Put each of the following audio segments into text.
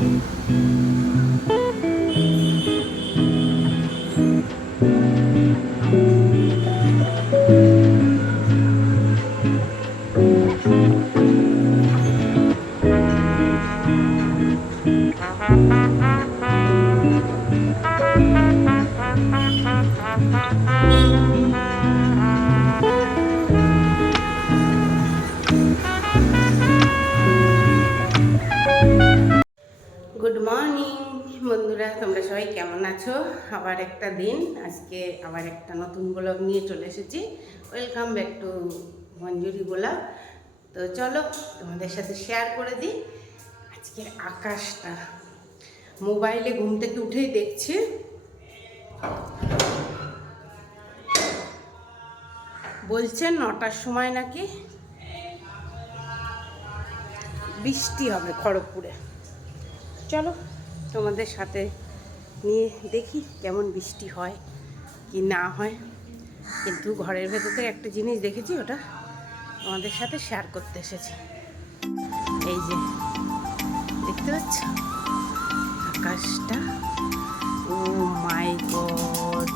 Mm-hmm. তোমরা সবাই কেমন আছো? আবার একটা দিন, আজকে আবার একটা নতুন ব্লগ নিয়ে চলে এসেছি। Welcome back to Manjuri blog তো চলো, তোমাদের সাথে শেয়ার করে দিই। আজকের আকাশটা। মোবাইলে ঘুম থেকে উঠেই দেখছি। বলছেন নটার সময় নাকি বৃষ্টি হবে খড়গপুরে। চলো, তোমাদের সাথে নিয়ে দেখি কেমন বৃষ্টি হয় কি না হয়। কিন্তু ঘরের ভেতর থেকে একটা জিনিস দেখেছি, ওটা আমাদের সাথে শেয়ার করতে এসেছি। এই যে, দেখতে পাচ্ছ? আকাশটা? ও মাই গড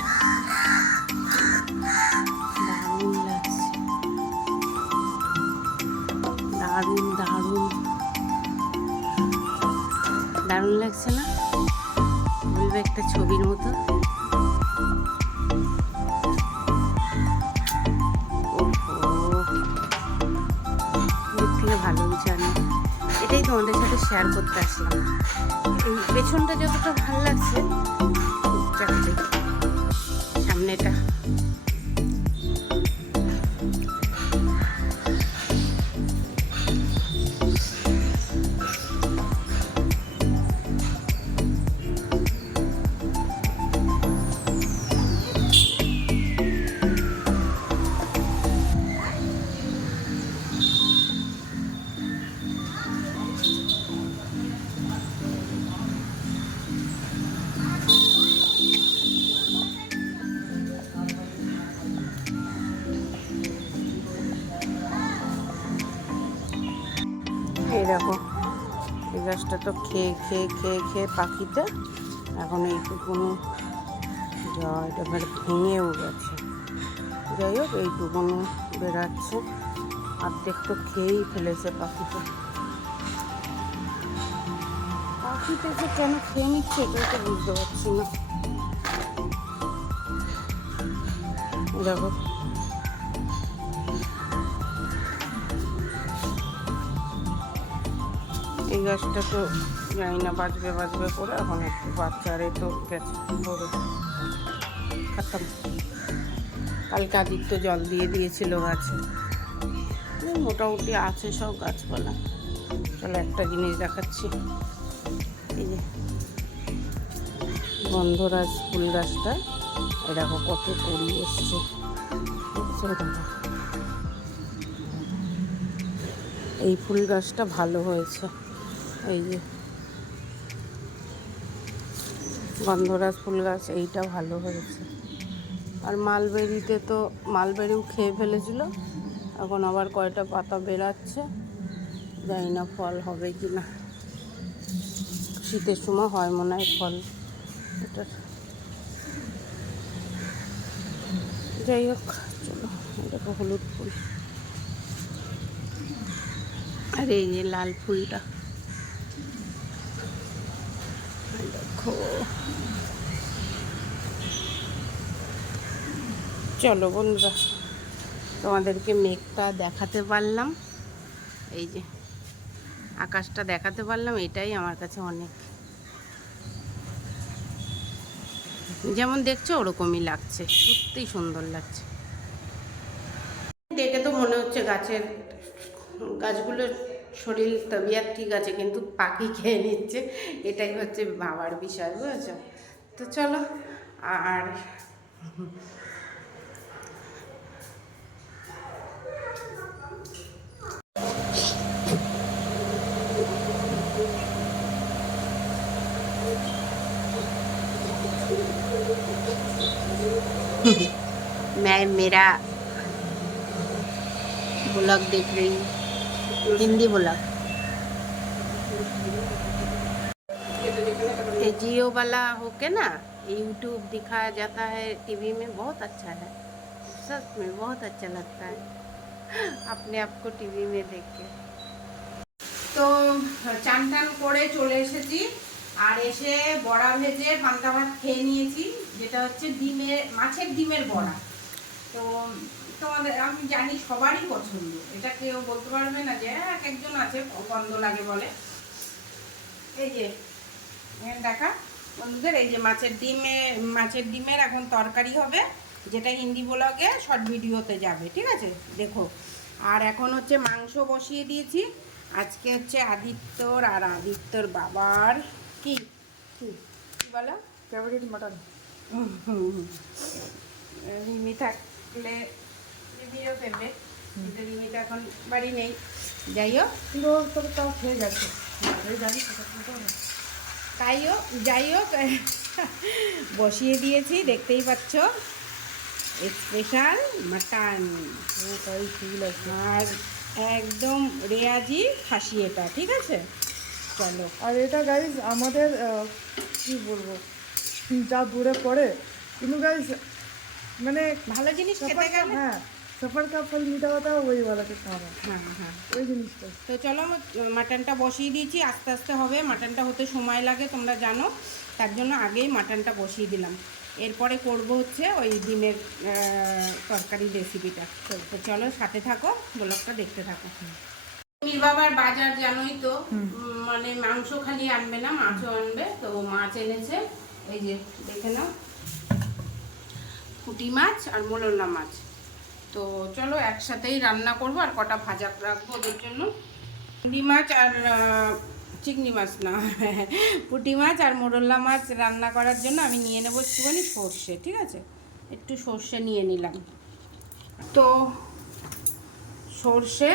দারুণ লাগছে। দারুণ দারুণ। দারুণ লাগছে না? বলবে একটা ছবির মতো। থেকে ভালো জানি এটাই তোমাদের সাথে শেয়ার করতে আসলাম। এই পেছনটা যতটা ভালো লাগছে সামনেটা। গাছটা তো খেয়ে খেয়ে খেয়ে খেয়ে পাখিতে এখন এইটুকুনি যা এটা এবার ভেঙেও গেছে। যাই হোক, এইটুকুনি বেরাচ্ছে অর্ধেক তো খেয়েই ফেলেছে পাখিটা। পাখিতে যে কেন খেয়ে নিচ্ছে এটাই তো বুঝতে পারছি না। দেখো। এই গাছটা তো জানি না বাঁচবে বাঁচবে করে এখন একটু বাচ্চারে তো গেছে খাতাম। কালকে আদিত্য জল দিয়ে দিয়েছিল গাছে। মোটামুটি আছে সব গাছপালা। চলো একটা জিনিস দেখাচ্ছি। এই যে গন্ধরাজ ফুল গাছটা এরকম কত করি এসছে। এই ফুল গাছটা ভালো হয়েছে। এই যে। গন্ধরাজ ফুল গাছ, এইটা ভালো হয়েছে। আর মালবেরিতে তো মালবেরিও খেয়ে ফেলেছিল। এখন আবার কয়টা পাতা বেরাচ্ছে, জানি না ফল হবে কি না। শীতের সময় হয় মনে হয় ফল। এটার যাই হোক, চলো দেখো হলুদ ফুল। আর এই যে লাল ফুলটা আর দেখো। চলো বন্ধুরা, তোমাদেরকে মেঘটা দেখাতে পারলাম। এই যে, আকাশটা দেখাতে পারলাম, এটাই আমার কাছে অনেক। যেমন দেখছ, ওরকমই লাগছে, সত্যিই সুন্দর লাগছে। দেখে তো মনে হচ্ছে গাছের গাছগুলোর শরীর তবিয়াত ঠিক আছে কিন্তু পাখি খেয়ে নিচ্ছে এটাই হচ্ছে ভাবার বিষয় বুঝেছো তো চলো আর मैं मेरा ब्लॉग देख रही हूँ हिंदी ब्लॉग ये जियो वाला होके ना यूट्यूब दिखाया जाता है टीवी में बहुत अच्छा है सच में बहुत अच्छा लगता है अपने आप को टीवी में देख के তো চান টান করে চলে এসেছি আর এসে বড়া ভেজে পান্তা ভাত খেয়ে নিয়েছি যেটা হচ্ছে ডিমের মাছের ডিমের বড়া তো তোমাদের আমি জানি সবারই পছন্দ। এটা কেউ বলতে পারবে না যে হ্যাঁ, এক একজন আছে গন্ধ লাগে বলে। এই যে দেখা বন্ধুদের এই যে মাছের ডিমে মাছের ডিমের এখন তরকারি হবে যেটা হিন্দি ব্লগে শর্ট ভিডিওতে যাবে ঠিক আছে? দেখো। আর এখন হচ্ছে মাংস বসিয়ে দিয়েছি। আজকে হচ্ছে আদিত্যর আর আদিত্যর বাবার কি? কি? কি বলো? ফেভারিট মাটন রিমি থাকলে রিমিরও ফেভারিট কিন্তু রিমি তো এখন বাড়ি নেই। যাই হোক ও তবে তাও খেয়ে গেছে জানি তাই হোক যাই হোক বসিয়ে দিয়েছি দেখতেই পাচ্ছ। স্পেশাল মাটন আর একদম রেয়াজি খাসি এটা ঠিক আছে? চলো। আর এটা গাইজ আমাদের কি বলব? যা দূরে পড়ে। কিন্তু গাইজ মানে ভালো জিনিস হ্যাঁ। সফার কাপ ফল মিঠা কথা ওই বলাতে খাওয়া হ্যাঁ হ্যাঁ। ওই জিনিসটা। তো চলো মাটনটা বসিয়ে দিয়েছি আস্তে আস্তে হবে। মাটনটা হতে সময় লাগে তোমরা জানো। তার জন্য আগেই মাটনটা বসিয়ে দিলাম। এরপরে করব হচ্ছে ওই ডিমের তরকারি রেসিপিটা তো চলো সাথে থাকো ব্লগটা দেখতে থাকো। মির বাবার বাজার জানোই তো মানে মাংস খালি আনবে না মাছও আনবে। তো মাছ এনেছে এই যে দেখে নাও। পুঁটি মাছ আর মোলল্লা মাছ। তো চলো একসাথেই রান্না করব আর কটা ভাজা রাখব ওদের জন্য। পুঁটি মাছ আর চিংড়ি মাছ না, পুঁটি মাছ আর মোরল্লা মাছ রান্না করার জন্য আমি নিয়ে নেব একটুখানি সর্ষে, ঠিক আছে? একটু সর্ষে নিয়ে নিলাম। তো সর্ষে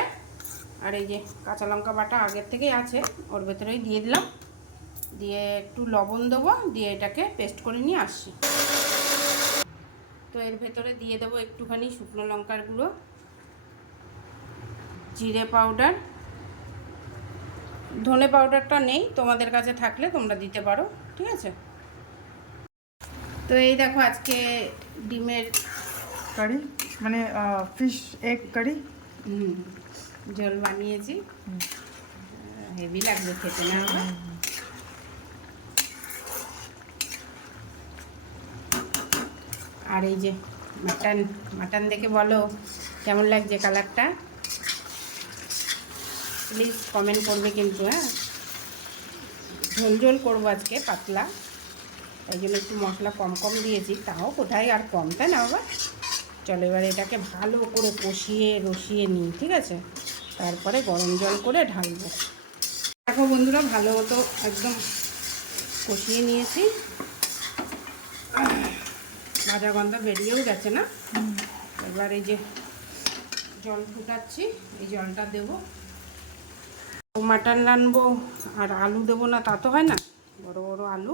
আর এই যে কাঁচা লঙ্কা বাটা আগের থেকেই আছে, ওর ভেতরেই দিয়ে দিলাম। দিয়ে একটু লবণ দেবো, দিয়ে এটাকে পেস্ট করে নিয়ে আসছি। তো এর ভেতরে দিয়ে দেবো একটুখানি শুকনো লঙ্কার গুঁড়ো জিরে পাউডার। ধনে পাউডারটা নেই তোমাদের কাছে থাকলে তোমরা দিতে পারো ঠিক আছে? তো এই দেখো আজকে ডিমের কারি মানে ফিশ এগ কারি। ঝোল বানিয়েছি। হেভি লাগবে খেতে না আর এই যে মাটন মাটন দেখে বলো, কেমন লাগছে কালারটা? প্লিজ কমেন্ট করবে কিন্তু হ্যাঁ? ঝোল ঝোল করব আজকে, পাতলা। তাই জন্য একটু মশলা কম কম দিয়েছি, তাও কোথায় আর কম, তাই না বাবা? চলো এবার এটাকে ভালো করে কষিয়ে, রসিয়ে নিই, ঠিক আছে? তারপরে গরম জল করে ঢালবো। দেখো বন্ধুরা, ভালো মতো একদম কষিয়ে নিয়েছি। ভাজা গন্ধ বেরিয়েও গেছে না? এবার এই যে জল ফুটাচ্ছি এই জলটা দেবো। মাটন রানবো আর আলু দেবো না, তা তো হয় না? বড় বড় আলু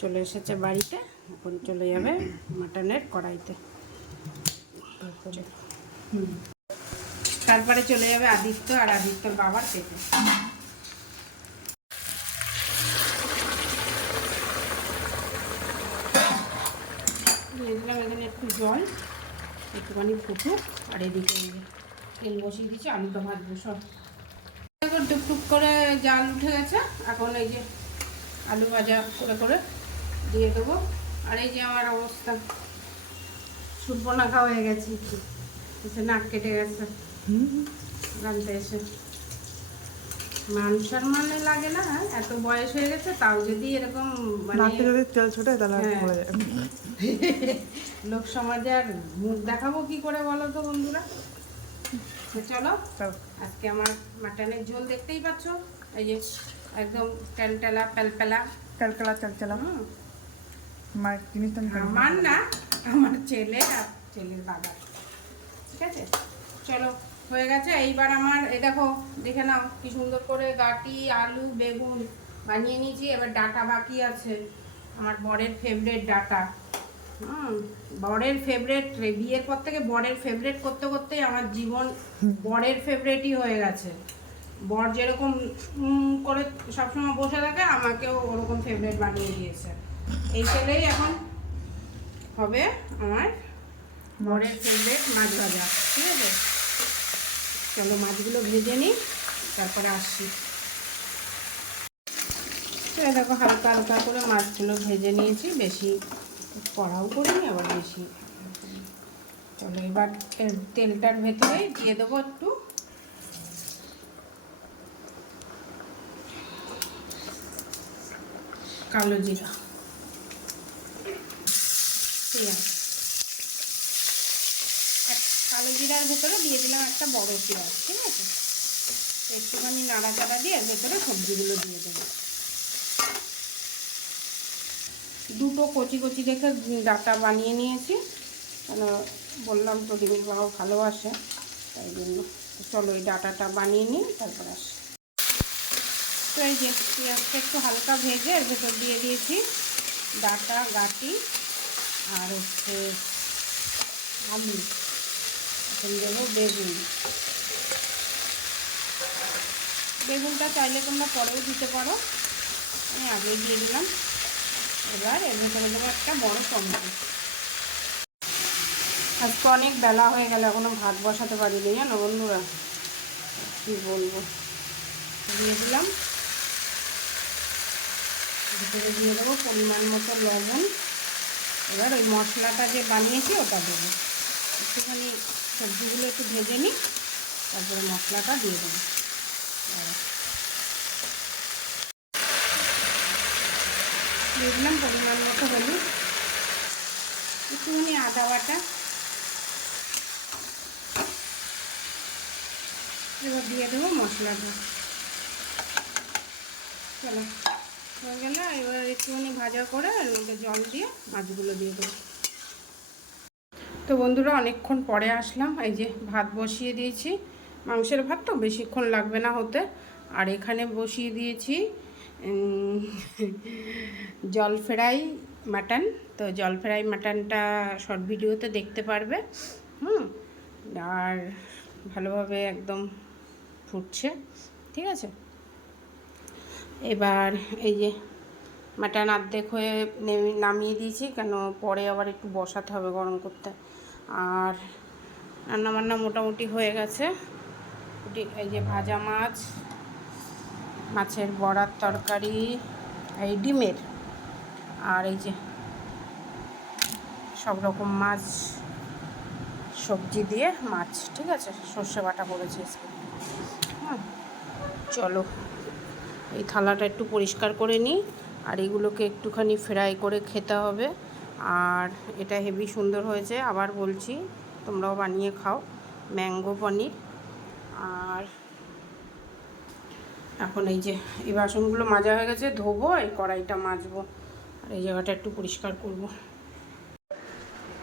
চলে এসেছে বাড়িতে, এখন চলে যাবে মাটনের কড়াইতে। তারপরে চলে যাবে আদিত্য আর আদিত্যর বাবার পেটে দিয়ে দিলাম এখানে একটু জল একটুখানি ফুটুক আর এদিকে তেল বসিয়ে দিয়েছি আলুটা ভাজবো সব। টুকটুক করে জাল উঠে গেছে এখন এই যে আলু ভাজা করে করে দিয়ে দেবো। আর এই যে আমার অবস্থা সুপনাখা হয়ে গেছে নাক কেটে গেছে। রানতে এসে। মান সম্মানে লাগে না? এত বয়স হয়ে গেছে তাও যদি এরকম মানে নাকে যদি তেল ছোটে তাহলে আর হ্যাঁ। লোক সমাজে আর মুখ দেখাবো কি করে বলো তো বন্ধুরা? চলো আজকে আমার মাটনের ঝোল দেখতেই পাচ্ছ। এই যে একদম টেলটেলা পেলপেলা। কালকালা চাল চালাম হুম। মার জিনিসটা। আমার না আমার ছেলে আর ছেলের বাবা ঠিক আছে? চলো। হয়ে গেছে। এইবার আমার, এই দেখো, দেখে নাও কি সুন্দর করে গাটি, আলু, বেগুন বানিয়ে নিয়েছি। এবার ডাটা বাকি আছে। আমার বরের ফেভারেট ডাটা। হুম, বরের ফেভারেট বিয়ের পর থেকে বরের ফেভারেট করতে করতেই আমার জীবন বরের ফেভারেটই হয়ে গেছে। বর যেরকম করে সবসময় বসে থাকে, আমাকেও ওরকম ফেভারিট বানিয়ে দিয়েছে। এই তেলেই এখন হবে আমার বরের ফেভারেট মাছ ভাজা ঠিক আছে? চলো মাছগুলো ভেজে নিই, তারপরে আসি দেখো হালকা হালকা করে মাছগুলো ভেজে নিয়েছি, বেশি কড়াও করিনি, আবার বেশি। চলো এবার তেলটার ভেতরে দিয়ে দেবো একটু। কালো জিরা। পেঁয়াজ এক- কালো জিরার ভেতরে দিয়ে দিলাম একটা বড় পেঁয়াজ ঠিক আছে? একটুখানি নাড়াচাড়া দিয়ে এর ভেতরে সবজিগুলো দিয়ে দেবো। দুটো কচি কচি দেখে ডাটা বানিয়ে নিয়েছি। কেন বললাম তো ডিমির বাবা ভালোবাসে, তাই জন্য। চলো এই ডাটাটা বানিয়ে নিই, তারপর আসি। তো এই যে পেঁয়াজটা একটু হালকা ভেজে এর ভেতর দিয়ে দিয়েছি। ডাটা, গাটি আর হচ্ছে আলু। এখন দেবো বেগুন। বেগুনটা চাইলে তোমরা পরেও দিতে পারো। আমি আগেই দিয়ে দিলাম। এবার এর ভেতরে দেবো একটা বড় টমেটো। আজকে অনেক বেলা হয়ে গেল, এখনও ভাত বসাতে পারিনি জানো বন্ধুরা। কী বলব? দিয়ে দিলাম। ভিতরে দিয়ে দেবো পরিমাণ মতো লবণ। এবার ওই মশলাটা যে বানিয়েছি ওটা দেবো। একটুখানি সবজিগুলো একটু ভেজে নিই, তারপরে মশলাটা দিয়ে দেবো। দিয়ে দিলাম পরিমাণ মতো হলুদ, একটুখানি আদা বাটা। এবার দিয়ে দেবো মশলাটা। চলো, হয়ে গেলে এবার একটুখানি ভাজা করে জল দিয়ে মাছগুলো দিয়ে দেবো। তো বন্ধুরা, অনেকক্ষণ পরে আসলাম। এই যে ভাত বসিয়ে দিয়েছি। মাংসের ভাত তো বেশিক্ষণ লাগবে না হতে। আর এখানে বসিয়ে দিয়েছি জল জলফ্রাই মাটন। তো জলফ্রাই মাটনটা শর্ট ভিডিওতে দেখতে পারবে। হুম, আর ভালোভাবে একদম ফুটছে। ঠিক আছে? এবার এই যে মাটন আর্ধেক হয়ে নেমে- নামিয়ে দিয়েছি। কেন পরে আবার একটু বসাতে হবে গরম করতে। আর রান্নাবান্না মোটামুটি হয়ে গেছে। এই যে ভাজা মাছ, মাছের বড়ার তরকারি, এই ডিমের। আর এই যে সব রকম মাছ, সবজি দিয়ে মাছ, ঠিক আছে? সর্ষে বাটা করেছি হ্যাঁ চলো। এই থালাটা একটু পরিষ্কার করে নিই, আর এগুলোকে একটুখানি ফ্রাই করে খেতে হবে। আর এটা হেভি সুন্দর হয়েছে, আবার বলছি তোমরাও বানিয়ে খাও, ম্যাঙ্গো পনির। আর এখন এই যে, এই বাসনগুলো মাজা হয়ে গেছে, ধোবো, এই কড়াইটা মাজবো, আর এই জায়গাটা একটু পরিষ্কার করব।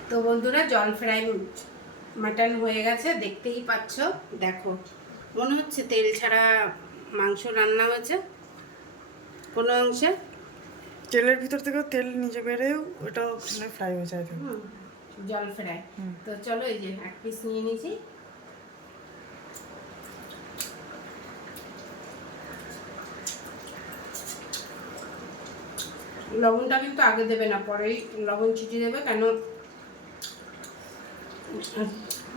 তো বন্ধুরা, জল ফ্রাই মাটন হয়ে গেছে, দেখতেই পাচ্ছ, দেখো, মনে হচ্ছে তেল ছাড়া মাংস রান্না হয়েছে কোনো অংশে। তেলের ভিতর থেকে তেল নিজে বেড়েও ওটা ফ্রাই হয়ে যায়। জল ফ্রাই। তো চলো এই যে এক পিস নিয়ে নিয়েছি লবণটা কিন্তু আগে দেবে না পরেই লবণ ছিটিয়ে দেবে কেন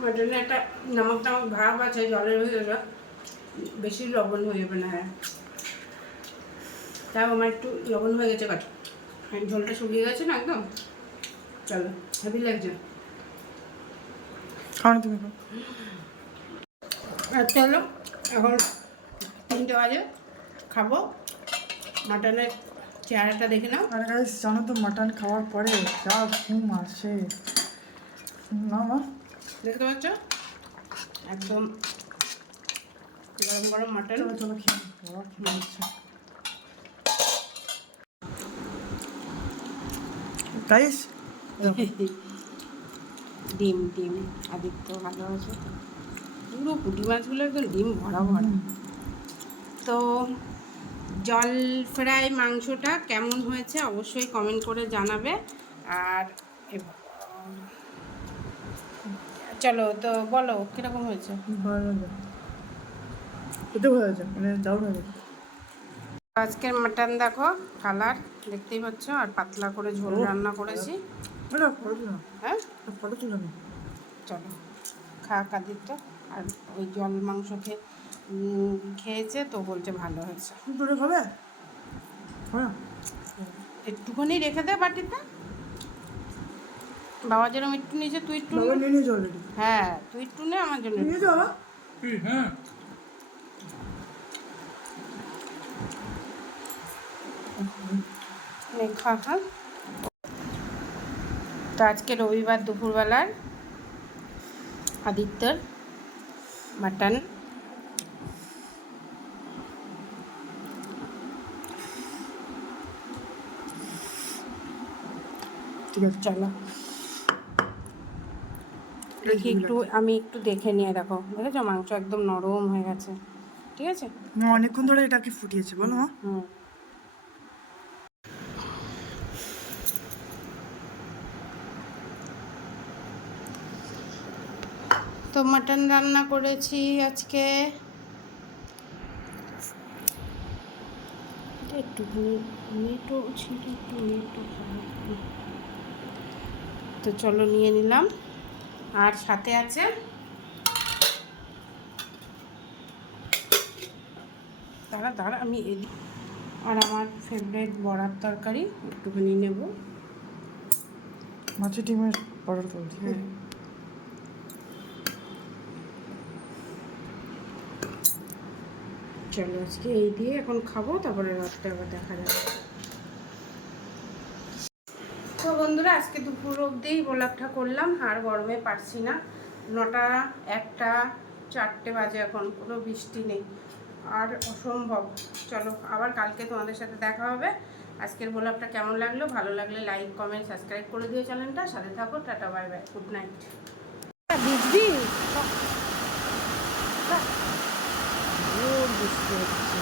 মাটনে একটা নামক নামক ভাব আছে জলের ভিতরে বেশি লবণ হয়ে যাবে না। হ্যাঁ তাও আমার একটু লবণ হয়ে গেছে কাট। ঝোলটা শুকিয়ে গেছে না একদম? চলো হেভি লাগছে। খাও তুমি। খাও। আর চলো এখন তিনটে বাজে খাব। মাটনের চেহারাটা দেখে নাও। আর গাইস জানো তো মাটন খাওয়ার পরে যা ঘুম আসে। না মা। দেখতে পাচ্ছ? একদম গরম গরম মাটন। চলো খেয়ে। বাবা খেয়ে গাইস ডিম ডিম। আদিত্য ভালো আছে? পুরো পুঁটি মাছগুলো একদম ডিম ভরা ভরা তো জল ফ্রাই মাংসটা কেমন হয়েছে অবশ্যই কমেন্ট করে জানাবে। আর চলো তো বলো কীরকম হয়েছে? ভালো হয়েছে মানে দারুণ হয়েছে। আজকের মাটন দেখো কালার দেখতেই পাচ্ছ আর পাতলা করে ঝোল রান্না করেছি। হ্যাঁ? চলো খা কাদিরটা। আর ওই জল মাংস খেয়ে খেয়েছে তো বলছে ভালো হয়েছে। খাবে? হ্যাঁ। একটুখানি রেখে দে বাটিতে। বাবা যেরকম একটু নিয়েছে তুই একটু হ্যাঁ তুই একটু নে আমার জন্য একটু। যাও হ্যাঁ। তো আজকে রবিবার দুপুরবেলার আদিত্যর মাটন। ঠিক আছে চলো। দেখি একটু আমি একটু দেখে নিয়ে দেখো। দেখেছ? মাংস একদম নরম হয়ে গেছে। ঠিক আছে? অনেকক্ষণ ধরে এটাকে ফুটিয়েছে বলো। হুম। তো মাটন রান্না করেছি আজকে। একটুখানি ছিল একটু খারাপ তো চলো নিয়ে নিলাম। আর সাথে আছে দাঁড়া দাঁড়া আমি এদিক আর আমার ফেভারিট বড়ার তরকারি একটুখানি নেব। মাছের ডিমের অর্ডার করো ঠিক চলো, আজকে এই দিয়ে এখন খাব, তারপরে রাতটা আবার দেখা যাবে। তো বন্ধুরা, আজকে দুপুর অবধিই গোলাপটা করলাম, আর গরমে পারছি না। নটা একটা, চারটে বাজে এখন, কোনো বৃষ্টি নেই। আর অসম্ভব। চলো, আবার কালকে তোমাদের সাথে দেখা হবে। আজকের গোলাপটা কেমন লাগল? ভালো লাগলে লাইক কমেন্ট সাবস্ক্রাইব করে দিও চ্যানেলটা। সাথে থাকো, tata bye bye good night বিজবি বৃষ্টি হচ্ছে